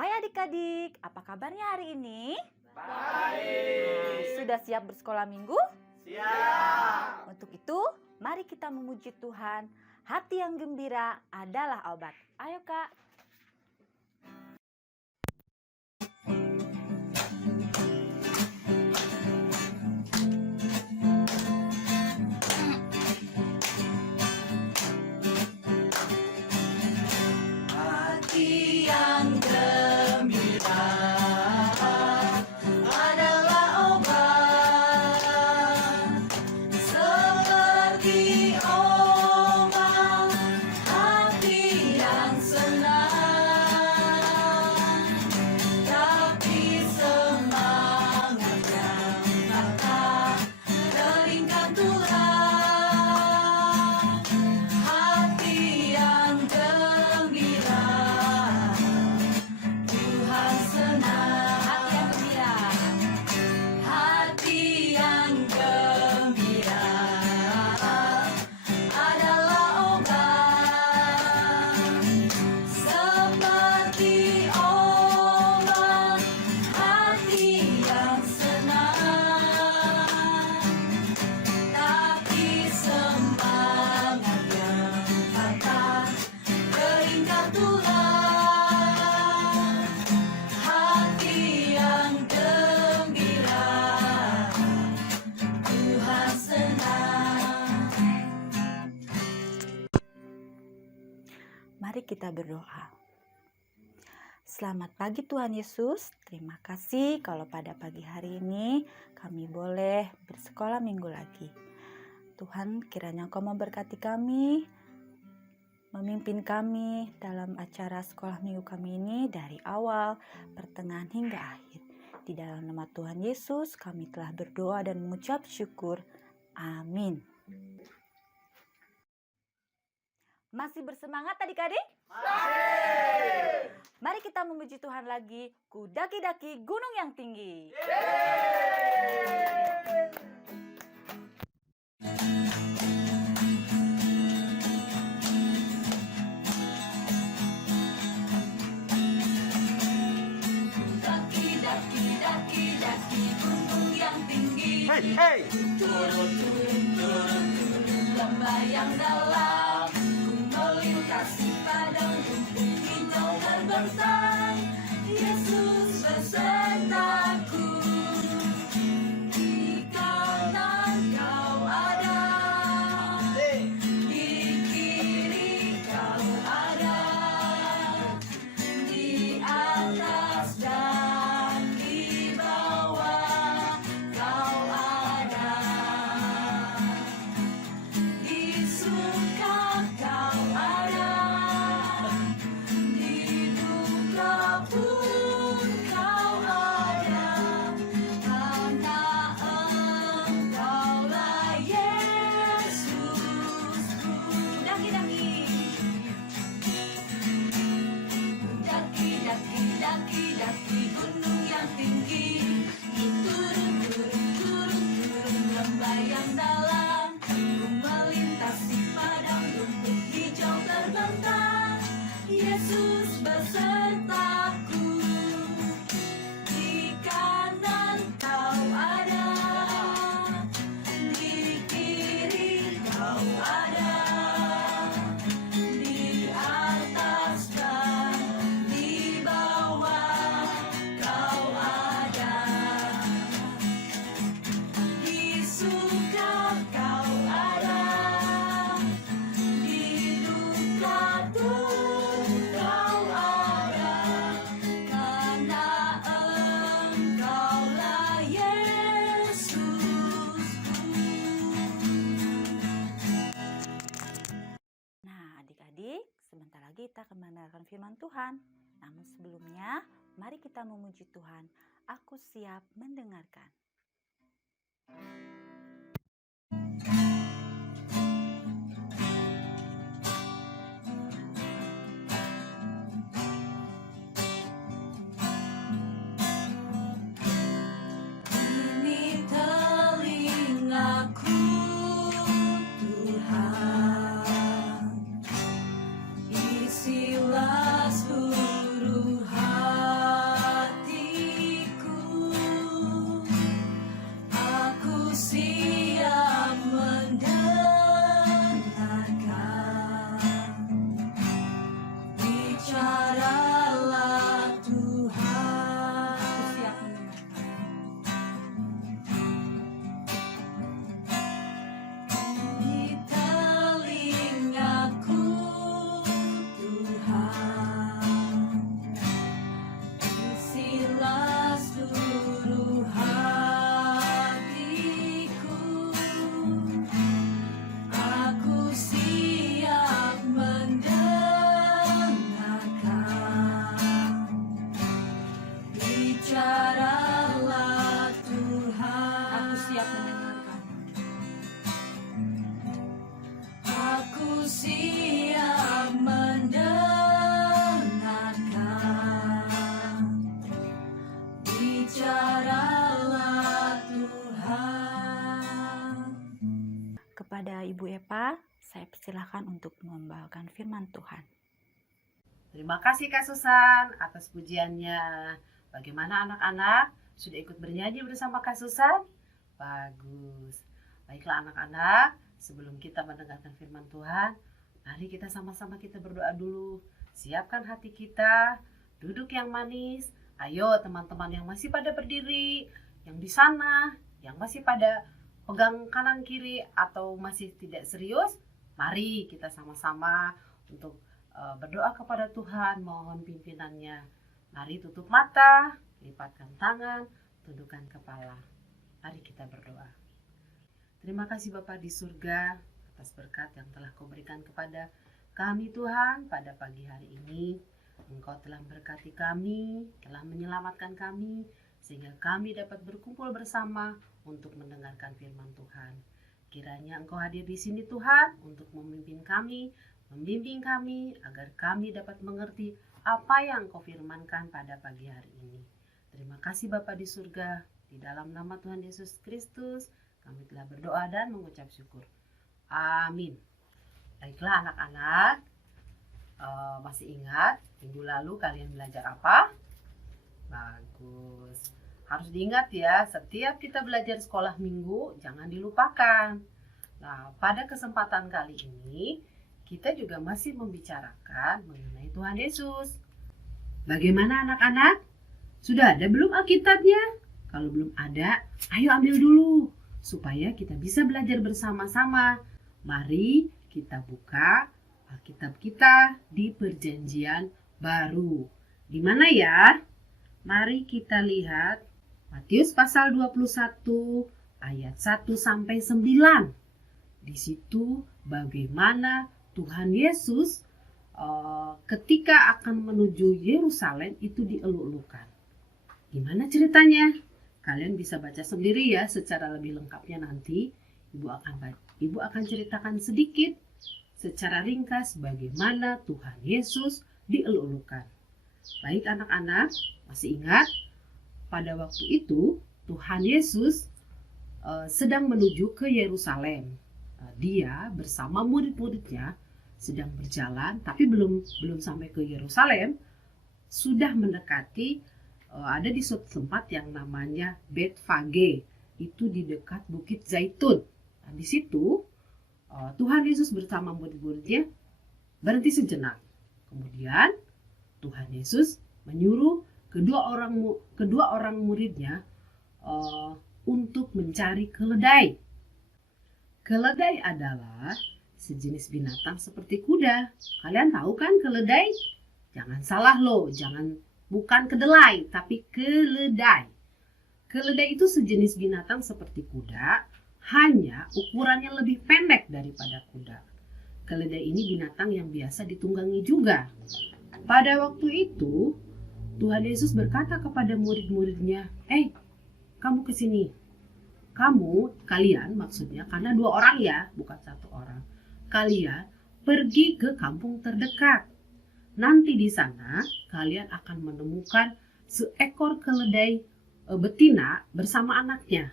Hai adik-adik, apa kabarnya hari ini? Baik. Sudah siap bersekolah minggu? Siap. Untuk itu, mari kita memuji Tuhan. Hati yang gembira adalah obat. Ayo Kak. Hati yang gembira adalah obat, seperti ombak hati yang senang, tapi semangat yang patah teringkat tulang. Hati yang gembira, Tuhan senang. Hati yang gembira adalah obat, seperti obat hati yang senang, tapi semangat yang patah teringkat tulang. Hati yang gembira, Tuhan senang. Mari kita berdoa. Selamat pagi Tuhan Yesus. Terima kasih kalau pada pagi hari ini kami boleh bersekolah minggu lagi. Tuhan, kiranya Engkau memberkati kami, memimpin kami dalam acara sekolah minggu kami ini dari awal, pertengahan hingga akhir. Di dalam nama Tuhan Yesus kami telah berdoa dan mengucap syukur. Amin. Masih bersemangat adik-adik? Masih. Mari kita memuji Tuhan lagi. Ku daki-daki gunung yang tinggi. Daki gunung yang tinggi. Hey. Turun lembah yang dalam. Ku melintasi padang rumput hijau terbentang. Yesus besertaku. Di kanan kau ada, di kiri kau ada, di atas dan di bawah kau ada, di suka kau ada, di duka pun kau ada, karena Engkaulah Yesusku. Daki gunung yang tinggi. Turun lembah yang dalam. Ku melintasi padang rumput hijau terbentang. Yesus besertaku. Di kanan kau ada, di kiri kau ada, di atas dan di bawah kau ada, di suka kau ada, di duka pun kau ada, karena Engkaulah Yesusku. Nah, adik-adik, sebentar lagi kita akan mendengarkan firman Tuhan. Namun sebelumnya, mari kita memuji Tuhan. Aku siap mendengarkan. Ini telingaku, Tuhan, isilah seluruh hati. Ibu Epa, saya persilahkan untuk membawakan firman Tuhan. Terima kasih Kak Susan atas pujiannya. Bagaimana anak-anak? Sudah ikut bernyanyi bersama Kak Susan? Bagus. Baiklah anak-anak, sebelum kita mendengarkan firman Tuhan, mari kita sama-sama kita berdoa dulu. Siapkan hati kita, duduk yang manis. Ayo teman-teman yang masih pada berdiri, yang di sana, yang masih pada pegang kanan kiri atau masih tidak serius, mari kita sama-sama untuk berdoa kepada Tuhan, mohon pimpinannya. Mari tutup mata, lipatkan tangan, tundukkan kepala. Mari kita berdoa. Terima kasih Bapa di surga atas berkat yang telah Kau berikan kepada kami Tuhan pada pagi hari ini. Engkau telah memberkati kami, telah menyelamatkan kami, sehingga kami dapat berkumpul bersama untuk mendengarkan firman Tuhan. Kiranya Engkau hadir di sini Tuhan untuk memimpin kami, membimbing kami agar kami dapat mengerti apa yang Kau firmankan pada pagi hari ini. Terima kasih Bapa di surga, di dalam nama Tuhan Yesus Kristus kami telah berdoa dan mengucap syukur. Amin. Baiklah anak-anak, masih ingat minggu lalu kalian belajar apa? Bagus. Harus diingat ya, setiap kita belajar sekolah minggu jangan dilupakan. Nah, pada kesempatan kali ini kita juga masih membicarakan mengenai Tuhan Yesus. Bagaimana anak-anak? Sudah ada belum Alkitabnya? Kalau belum ada, ayo ambil dulu supaya kita bisa belajar bersama-sama. Mari kita buka Alkitab kita di Perjanjian Baru. Di mana ya? Mari kita lihat Matius pasal 21 ayat 1 sampai 9. Di situ bagaimana Tuhan Yesus ketika akan menuju Yerusalem itu dieluk-elukan. Gimana ceritanya? Kalian bisa baca sendiri ya secara lebih lengkapnya nanti. Ibu akan ceritakan sedikit secara ringkas bagaimana Tuhan Yesus dieluk-elukan. Baik anak-anak, masih ingat pada waktu itu Tuhan Yesus sedang menuju ke Yerusalem. Dia bersama murid-muridnya sedang berjalan, tapi belum sampai ke Yerusalem, sudah mendekati ada di suatu tempat yang namanya Betfage, itu di dekat Bukit Zaitun. Nah, di situ Tuhan Yesus bersama murid-muridnya berhenti sejenak. Kemudian Tuhan Yesus menyuruh kedua orang muridnya untuk mencari keledai. Keledai adalah sejenis binatang seperti kuda. Kalian tahu kan keledai? Jangan salah loh, bukan kedelai, tapi keledai. Keledai itu sejenis binatang seperti kuda, hanya ukurannya lebih pendek daripada kuda. Keledai ini binatang yang biasa ditunggangi juga. Pada waktu itu, Tuhan Yesus berkata kepada murid-muridnya, kamu kesini. Kalian maksudnya, karena 2 orang ya, bukan 1 orang. Kalian pergi ke kampung terdekat. Nanti di sana kalian akan menemukan seekor keledai betina bersama anaknya.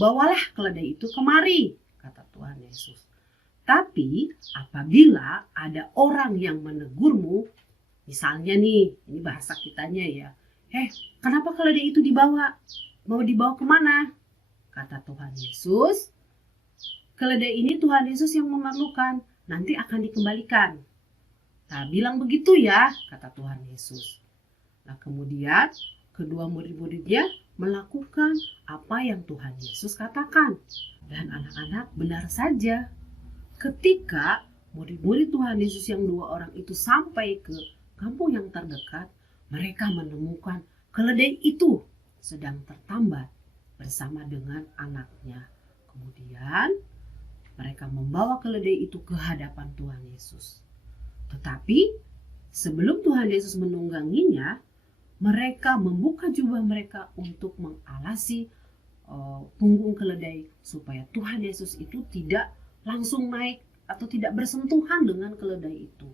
Bawalah keledai itu kemari, kata Tuhan Yesus. Tapi apabila ada orang yang menegurmu, misalnya nih, ini bahasa kitanya ya, kenapa keledai itu dibawa? Mau dibawa kemana? Kata Tuhan Yesus, keledai ini Tuhan Yesus yang memerlukan, nanti akan dikembalikan. Nah, bilang begitu ya, kata Tuhan Yesus. Nah, kemudian kedua murid-muridnya melakukan apa yang Tuhan Yesus katakan. Dan anak-anak benar saja, ketika murid-murid Tuhan Yesus yang 2 orang itu sampai ke kampung yang terdekat, mereka menemukan keledai itu sedang tertambat bersama dengan anaknya. Kemudian mereka membawa keledai itu ke hadapan Tuhan Yesus. Tetapi sebelum Tuhan Yesus menungganginya, mereka membuka jubah mereka untuk mengalasi punggung keledai supaya Tuhan Yesus itu tidak langsung naik atau tidak bersentuhan dengan keledai itu.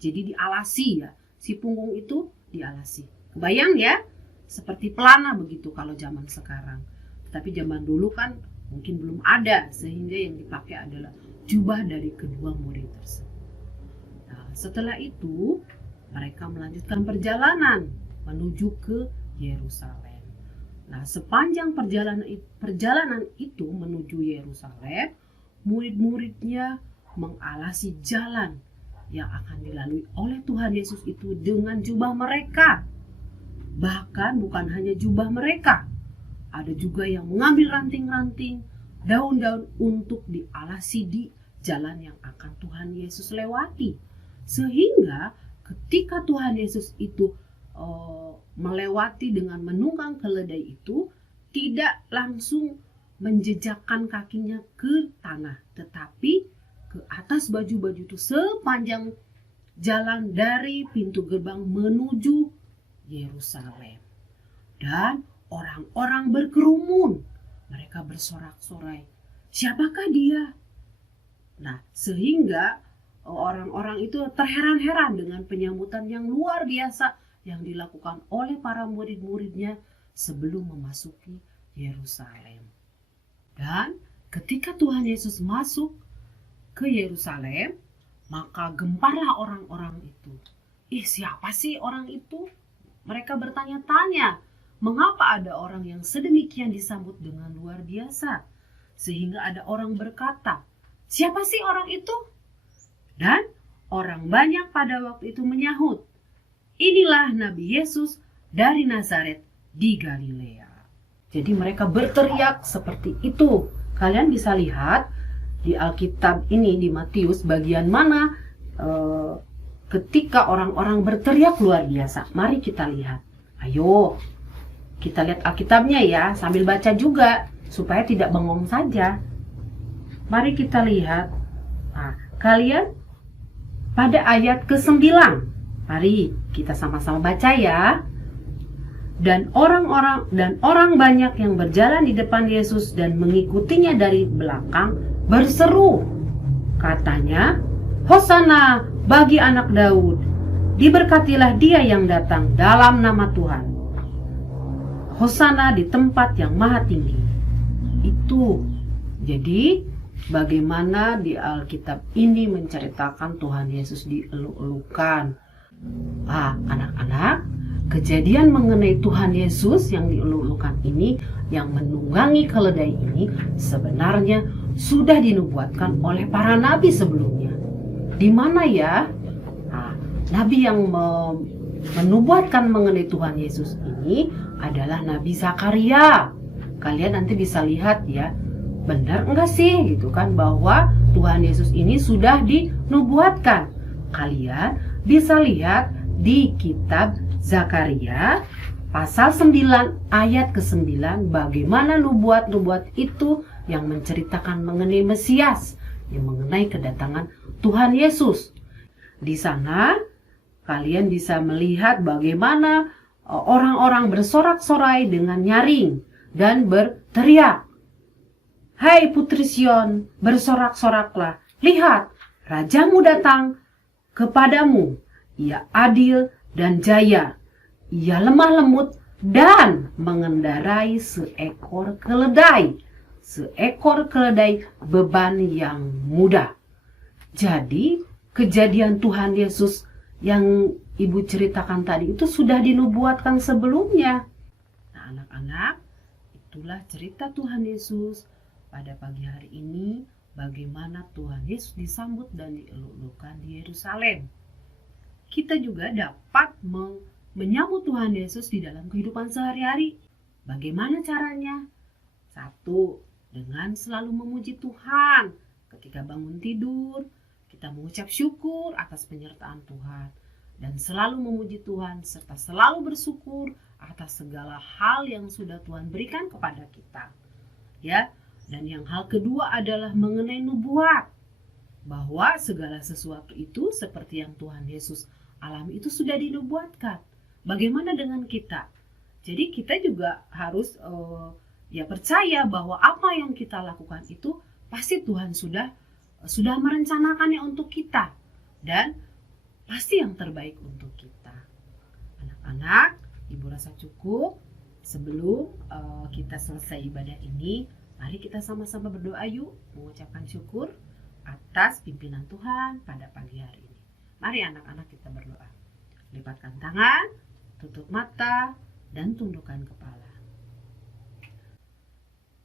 Jadi dialasi ya, si punggung itu dialasi. Kebayang ya, seperti pelana begitu kalau zaman sekarang. Tapi zaman dulu kan mungkin belum ada, sehingga yang dipakai adalah jubah dari kedua murid tersebut. Nah, setelah itu mereka melanjutkan perjalanan menuju ke Yerusalem. Nah, sepanjang perjalanan itu menuju Yerusalem, murid-muridnya mengalasi jalan yang akan dilalui oleh Tuhan Yesus itu dengan jubah mereka. Bahkan bukan hanya jubah mereka, ada juga yang mengambil ranting-ranting, daun-daun untuk dialasi di jalan yang akan Tuhan Yesus lewati. Sehingga ketika Tuhan Yesus itu melewati dengan menunggang keledai itu, tidak langsung menjejakkan kakinya ke tanah, tetapi ke atas baju-baju itu sepanjang jalan dari pintu gerbang menuju Yerusalem. Dan orang-orang berkerumun, mereka bersorak-sorai, siapakah dia? Nah, sehingga orang-orang itu terheran-heran dengan penyambutan yang luar biasa yang dilakukan oleh para murid-muridnya sebelum memasuki Yerusalem. Dan ketika Tuhan Yesus masuk ke Yerusalem, maka gemparlah orang-orang itu. Siapa sih orang itu? Mereka bertanya-tanya, mengapa ada orang yang sedemikian disambut dengan luar biasa? Sehingga ada orang berkata, siapa sih orang itu? Dan orang banyak pada waktu itu menyahut, inilah Nabi Yesus dari Nazaret di Galilea. Jadi mereka berteriak seperti itu. Kalian bisa lihat di Alkitab ini, di Matius, bagian mana ketika orang-orang berteriak luar biasa. Mari kita lihat. Ayo, kita lihat Alkitabnya ya, sambil baca juga, supaya tidak bengong saja. Mari kita lihat. Nah, kalian pada ayat ke-9. Mari kita sama-sama baca ya. Dan orang banyak yang berjalan di depan Yesus dan mengikutinya dari belakang berseru. Katanya, Hosana bagi anak Daud. Diberkatilah dia yang datang dalam nama Tuhan. Hosana di tempat yang maha tinggi. Itu. Jadi, bagaimana di Alkitab ini menceritakan Tuhan Yesus dieluk-elukan. Anak-anak, kejadian mengenai Tuhan Yesus yang dieluk-elukan ini, yang menunggangi keledai ini, sebenarnya sudah dinubuatkan oleh para nabi sebelumnya. Di mana ya? Nabi yang menubuatkan mengenai Tuhan Yesus ini adalah Nabi Zakaria. Kalian nanti bisa lihat ya, benar enggak sih gitu kan, bahwa Tuhan Yesus ini sudah dinubuatkan. Kalian bisa lihat di kitab Zakaria pasal 9 ayat ke-9, bagaimana nubuat-nubuat itu yang menceritakan mengenai Mesias, yang mengenai kedatangan Tuhan Yesus. Di sana kalian bisa melihat bagaimana orang-orang bersorak-sorai dengan nyaring dan berteriak, "Hai Putri Sion, bersorak-soraklah, lihat, Rajamu datang kepadamu, ia adil dan jaya, ia lemah lembut dan mengendarai seekor keledai beban yang mudah." Jadi kejadian Tuhan Yesus yang Ibu ceritakan tadi itu sudah dinubuatkan sebelumnya. Nah, anak-anak, itulah cerita Tuhan Yesus pada pagi hari ini, bagaimana Tuhan Yesus disambut dan dieluk-elukan di Yerusalem. Kita juga dapat menyambut Tuhan Yesus di dalam kehidupan sehari-hari. Bagaimana caranya? 1, dengan selalu memuji Tuhan. Ketika bangun tidur, kita mengucap syukur atas penyertaan Tuhan. Dan selalu memuji Tuhan serta selalu bersyukur atas segala hal yang sudah Tuhan berikan kepada kita. Ya, dan yang hal kedua adalah mengenai nubuat. Bahwa segala sesuatu itu seperti yang Tuhan Yesus alami itu sudah dinubuatkan. Bagaimana dengan kita? Jadi kita juga harus percaya bahwa apa yang kita lakukan itu pasti Tuhan sudah merencanakannya untuk kita, dan pasti yang terbaik untuk kita. Anak-anak, Ibu rasa cukup. Sebelum kita selesai ibadah ini, mari kita sama-sama berdoa yuk, mengucapkan syukur. atas pimpinan Tuhan pada pagi hari ini. Mari anak-anak kita berdoa. Lipatkan tangan, tutup mata, dan tundukkan kepala.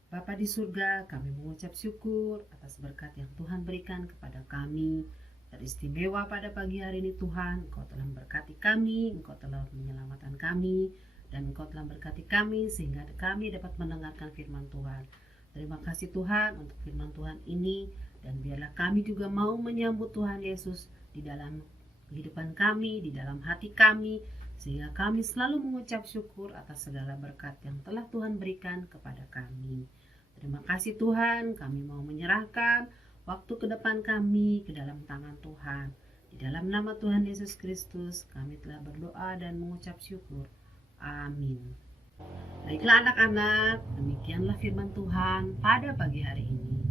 Bapa di surga, kami mengucap syukur atas berkat yang Tuhan berikan kepada kami. Teristimewa pada pagi hari ini Tuhan, Engkau telah memberkati kami, Engkau telah menyelamatkan kami, dan Engkau telah memberkati kami sehingga kami dapat mendengarkan firman Tuhan. Terima kasih Tuhan untuk firman Tuhan ini, dan biarlah kami juga mau menyambut Tuhan Yesus di dalam kehidupan kami, di dalam hati kami, sehingga kami selalu mengucap syukur atas segala berkat yang telah Tuhan berikan kepada kami. Terima kasih Tuhan, kami mau menyerahkan waktu ke depan kami ke dalam tangan Tuhan. Di dalam nama Tuhan Yesus Kristus, kami telah berdoa dan mengucap syukur. Amin. Baiklah anak-anak, demikianlah firman Tuhan pada pagi hari ini.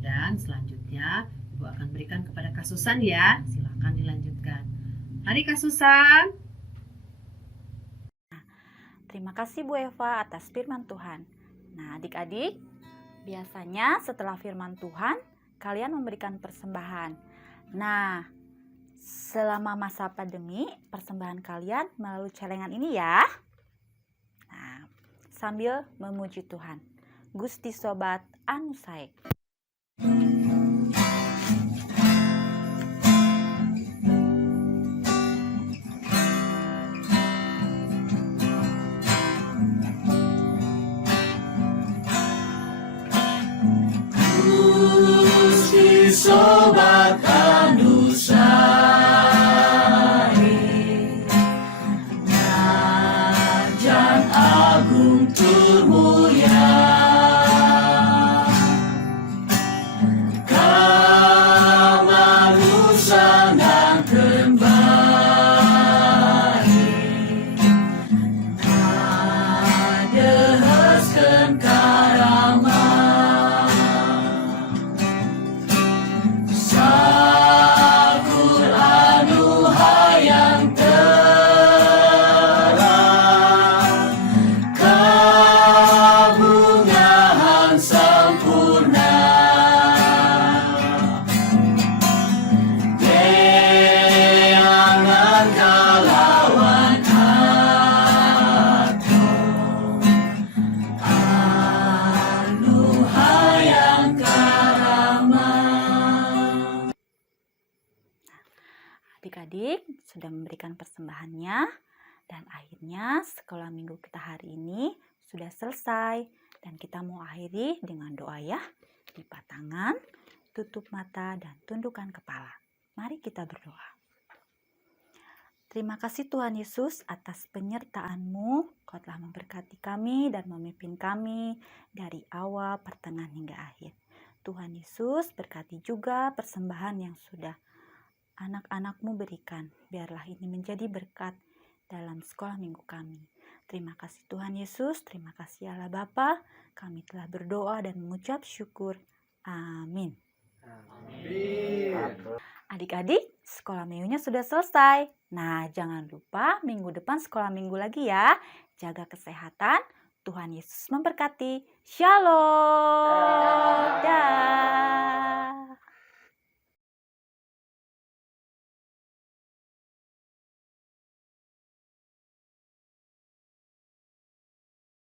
Dan selanjutnya, Ibu akan berikan kepada Kak Susan ya. Silakan dilanjutkan. Mari Kak Susan. Terima kasih Bu Eva atas firman Tuhan. Nah, adik-adik, biasanya setelah firman Tuhan, kalian memberikan persembahan. Nah, selama masa pandemi, persembahan kalian melalui celengan ini ya. Nah, sambil memuji Tuhan. Gusti Sobat anu sae. Gusti Sobat anu sae, Najan agung tur mulia, kamanusangan bae, kadeheskeun karama. Sakur anu hayang terang, kabungahan sampurna, deangan kalawan atom, anu hayang karama. Adik-adik sudah memberikan persembahannya, dan akhirnya sekolah minggu kita hari ini sudah selesai, dan kita mau akhiri dengan doa ya. Lipat tangan, tutup mata, dan tundukkan kepala. Mari kita berdoa. Terima kasih Tuhan Yesus atas penyertaan-Mu. Kau telah memberkati kami dan memimpin kami dari awal, pertengahan hingga akhir. Tuhan Yesus berkati juga persembahan yang sudah anak-anak-Mu berikan. Biarlah ini menjadi berkat dalam sekolah minggu kami. Terima kasih Tuhan Yesus, terima kasih Allah Bapa. Kami telah berdoa dan mengucap syukur. Amin. Adik-adik, sekolah minggunya sudah selesai. Nah, jangan lupa minggu depan sekolah minggu lagi ya. Jaga kesehatan. Tuhan Yesus memberkati. Shalom. Dah.